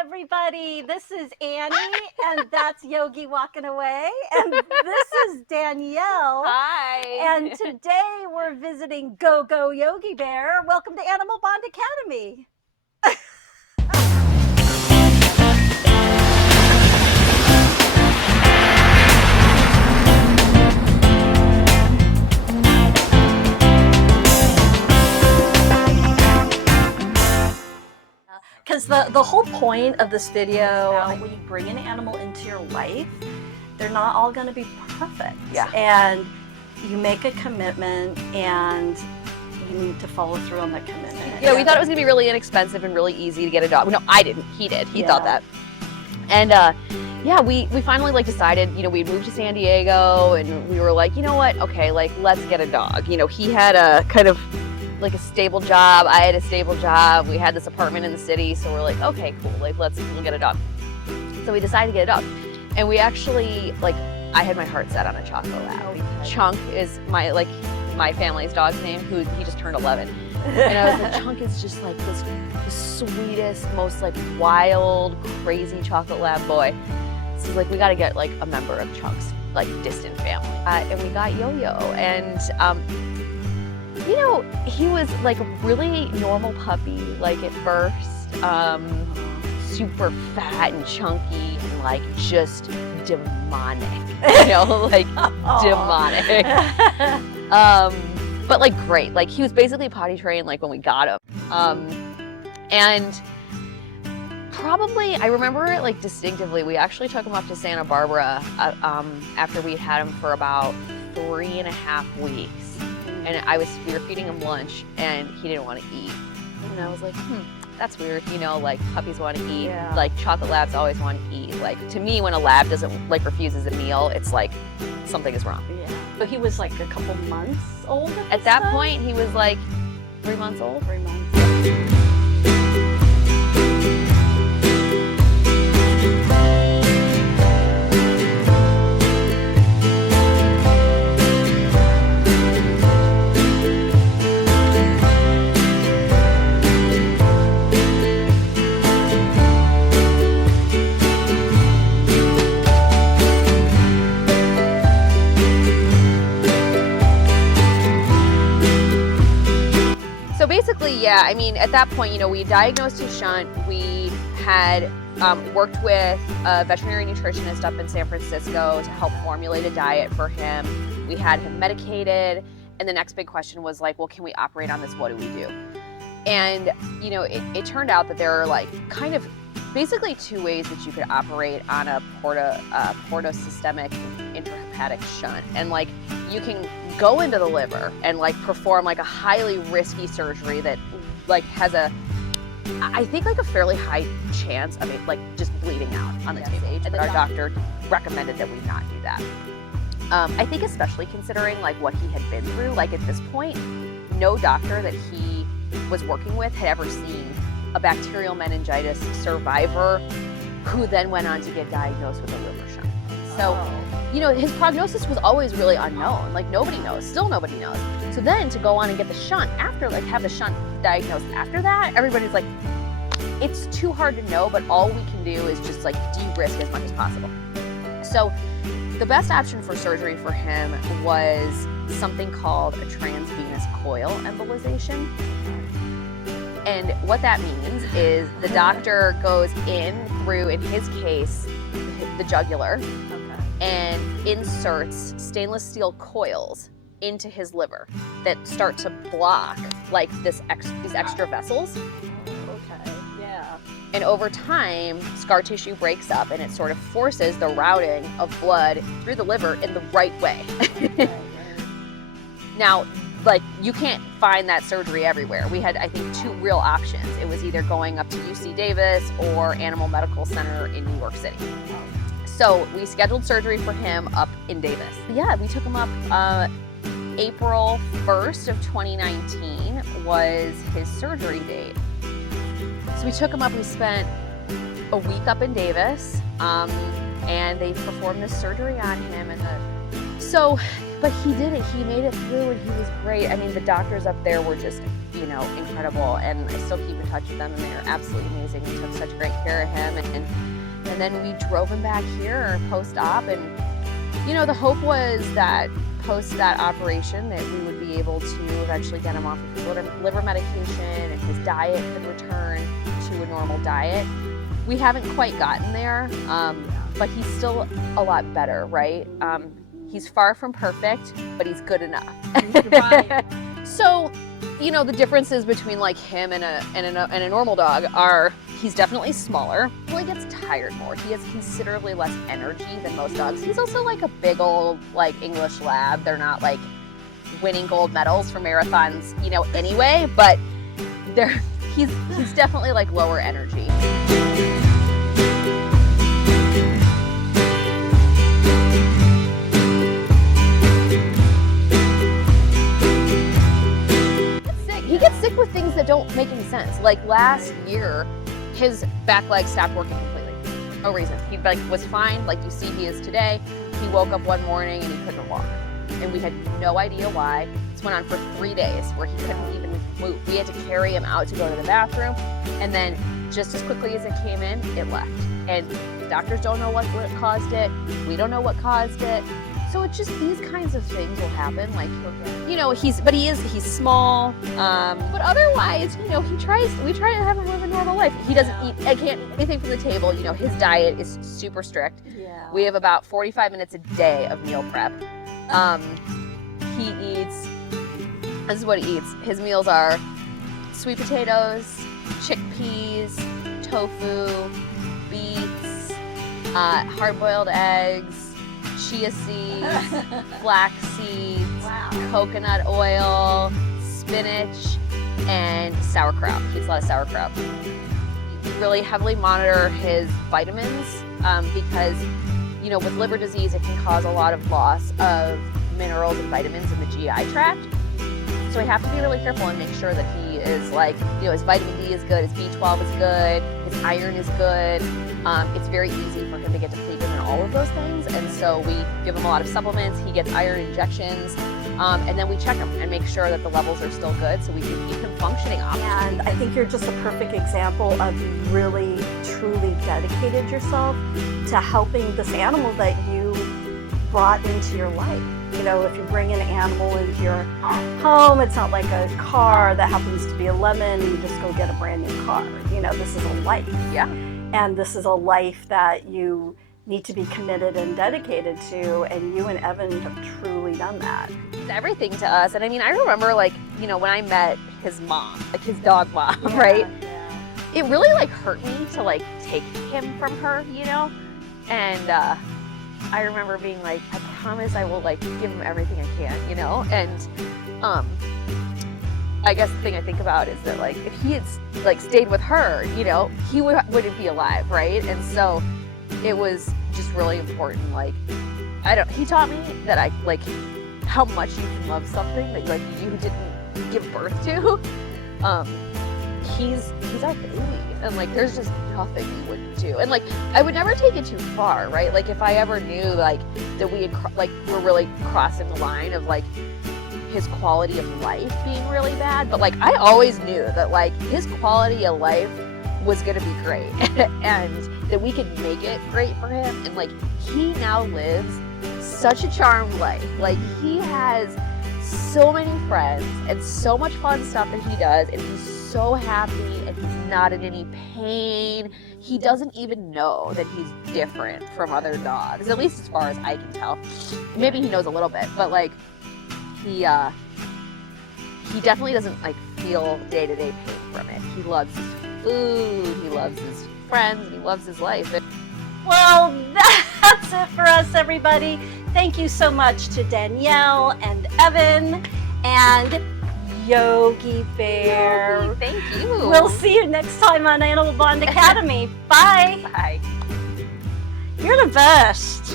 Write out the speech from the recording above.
everybody. This is Annie, and that's Yogi walking away. And this is Danielle. Hi. And today we're visiting Go Go Yogi Bear. Welcome to Animal Bond Academy. Because the whole point of this video, when you bring an animal into your life, they're not all going to be perfect. Yeah. And you make a commitment, and you need to follow through on that commitment. Yeah, we thought it was going to be really inexpensive and really easy to get a dog. No, I didn't. He did. He thought that. And yeah, we finally decided, we'd moved to San Diego, and we were like, you know what? Okay, let's get a dog. He had a kind of a stable job. I had a stable job. We had this apartment in the city, so we're like, okay, cool. We'll get a dog. So we decided to get a dog, and we actually I had my heart set on a Choco Lab. Chunk is my family's dog's name. He just turned 11, and I was like, Chunk is just the sweetest, most wild, crazy Chocolate Lab boy. So we got to get a member of Chunk's distant family, and we got Yo-Yo, and he was a really normal puppy, at first, super fat and chunky and just demonic, demonic. But great, he was basically potty trained when we got him. And probably, I remember it distinctively, we actually took him up to Santa Barbara after we'd had him for about 3.5 weeks. And we were feeding him lunch, and he didn't want to eat. And I was like, that's weird. Puppies want to eat. Yeah. Chocolate Labs always want to eat. To me, when a lab doesn't, refuses a meal, it's something is wrong. Yeah. So he was a couple months old at that point? He was 3 months old. 3 months. Basically, yeah, at that point, we diagnosed his shunt. We had worked with a veterinary nutritionist up in San Francisco to help formulate a diet for him. We had him medicated, and the next big question was well, can we operate on this? What do we do? And, it turned out that there are kind of basically 2 ways that you could operate on a portosystemic intrahepatic shunt. And you can go into the liver and perform a highly risky surgery that has I think a fairly high chance of it just bleeding out on the table. And our doctor recommended that we not do that. I think especially considering what he had been through, at this point, no doctor that he was working with had ever seen a bacterial meningitis survivor who then went on to get diagnosed with a liver shunt. So, his prognosis was always really unknown. Nobody knows. Still nobody knows. So then to go on and get the shunt after, have the shunt diagnosed after that, everybody's it's too hard to know, but all we can do is just de-risk as much as possible. So the best option for surgery for him was something called a transvenous coil embolization. And what that means is the doctor goes in through, in his case, the jugular, and inserts stainless steel coils into his liver that start to block these extra vessels. Okay, yeah. And over time, scar tissue breaks up, and it sort of forces the routing of blood through the liver in the right way. Now, you can't find that surgery everywhere. We had, I think, 2 real options. It was either going up to UC Davis or Animal Medical Center in New York City. So we scheduled surgery for him up in Davis. Yeah, we took him up April 1st of 2019 was his surgery date. So we took him up, we spent a week up in Davis, and they performed this surgery on him. But he did it. He made it through, and he was great. The doctors up there were just you know, incredible. And I still keep in touch with them, and they're absolutely amazing. We took such great care of him, and then we drove him back here post-op, and you know, the hope was that post that operation that we would be able to eventually get him off of his liver medication and his diet could return to a normal diet. We haven't quite gotten there, but he's still a lot better, right? He's far from perfect, but he's good enough. Right. So, you know, the differences between like him and a normal dog are he's definitely smaller. He gets tired more. He has considerably less energy than most dogs. He's also like a big old like English lab. They're not like winning gold medals for marathons, you know, anyway, but he's definitely like lower energy. He gets sick with things that don't make any sense. Like last year, his back leg stopped working completely. No reason. He like was fine, like you see he is today. He woke up one morning and he couldn't walk. And we had no idea why. This went on for 3 days where he couldn't even move. We had to carry him out to go to the bathroom. And then just as quickly as it came in, it left. And doctors don't know what caused it. We don't know what caused it. So it's just these kinds of things will happen. Like he'll get, you know, he's small. But otherwise, you know, we try to have him live a normal life. He doesn't eat, I can't eat anything from the table. You know, his diet is super strict. Yeah. We have about 45 minutes a day of meal prep. He eats, this is what he eats. His meals are sweet potatoes, chickpeas, tofu, beets, hard-boiled eggs, chia seeds, flax seeds, Wow. coconut oil, spinach, and sauerkraut. He eats a lot of sauerkraut. We really heavily monitor his vitamins because, you know, with liver disease, it can cause a lot of loss of minerals and vitamins in the GI tract. So we have to be really careful and make sure that he is like, you know, his vitamin D is good, his B12 is good, his iron is good. It's very easy for him to get depleted in all of those things. And so we give him a lot of supplements. He gets iron injections. And then we check him and make sure that the levels are still good so we can keep him functioning optimally. And I think you're just a perfect example of you really, truly dedicated yourself to helping this animal that you brought into your life. You know, if you bring an animal into your home, it's not like a car that happens to be a lemon and you just go get a brand new car. You know, this is a life. Yeah. And this is a life that you need to be committed and dedicated to, and you and Evan have truly done that. It's everything to us. And I mean, I remember like, you know, when I met his mom, like his dog mom, right? Yeah. It really like hurt me to like take him from her, you know? And I remember being like, I promise I will like give him everything I can, you know? And I guess the thing I think about is that like if he had like stayed with her, you know, he wouldn't be alive, right? And so it was just really important. Like he taught me that I like how much you can love something that like you didn't give birth to. He's our baby, and like there's just nothing we wouldn't do. And like I would never take it too far, right? Like if I ever knew like that we had like we're really crossing the line of like his quality of life being really bad, but like I always knew that like his quality of life was gonna be great and that we could make it great for him. And like he now lives such a charmed life. Like he has so many friends and so much fun stuff that he does, and he's so happy and he's not in any pain. He doesn't even know that he's different from other dogs, at least as far as I can tell. Maybe he knows a little bit, but like he definitely doesn't like feel day-to-day pain from it. He loves his food, he loves his friends, and he loves his life. Well, that's it for us, everybody. Thank you so much to Danielle and Evan and Yogi Bear. Yogi, thank you. We'll see you next time on Animal Bond Academy. Bye. Bye. You're the best.